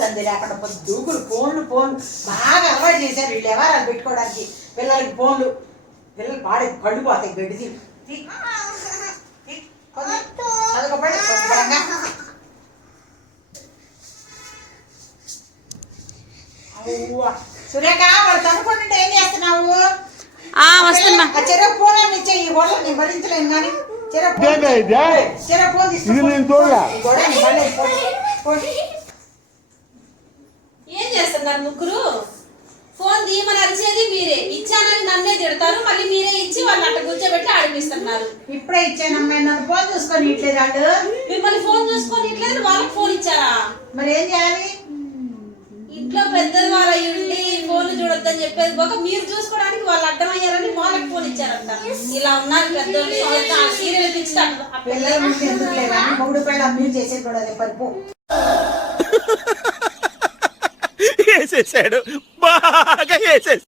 సంధి లేకుండా దూకులు ఫోన్లు బాగా అలవాటు చేశారు వీళ్ళు ఎవరు పెట్టుకోవడానికి పిల్లలకి ఫోన్లు పిల్లలు పాడే కళ్ళు పోతాయి గడ్డి సురేఖ వాళ్ళు తనుకుంటుంటే ఏం చేస్తున్నావు? చెరకు ఫోన్ ఇచ్చే ఈ గొడవ నేను భరించలేను కానీ ఏం చేస్తున్నారు ముగ్గురు? ఫోన్ తీయమని అరిచేది మీరే, ఇచ్చానని నన్నే తిడతారు, మళ్ళీ మీరే ఇచ్చి వాళ్ళు అట్ట కూర్చోబెట్టి ఆడిపిస్తున్నారు. ఇప్పుడే ఇచ్చానమ్మా, నన్ను ఫోన్ చూసుకొని ఇట్లేదు వాళ్ళు. మిమ్మల్ని ఫోన్ చూసుకొని ఇట్లేదు, వాళ్ళకి ఫోన్ ఇచ్చారా? మరి ఏం చేయాలి? ఇంట్లో పెద్దది వాళ్ళ ఉండి ఫోన్లు చూడొద్దని చెప్పేది పోక మీరు చూసుకోవడానికి వాళ్ళు అర్థమయ్యారని వాళ్ళకి ఫోన్ ఇచ్చారంట. ఇలా ఉన్నారు పెద్దోళ్ళు. సీరియల్ పిచ్చుతారు పిల్లలు ఎందుకులే కానీ మూడు పిల్లలు మీరు చేసేది కూడా పరిపు వేసేసాడు బాగా వేసేసాడు.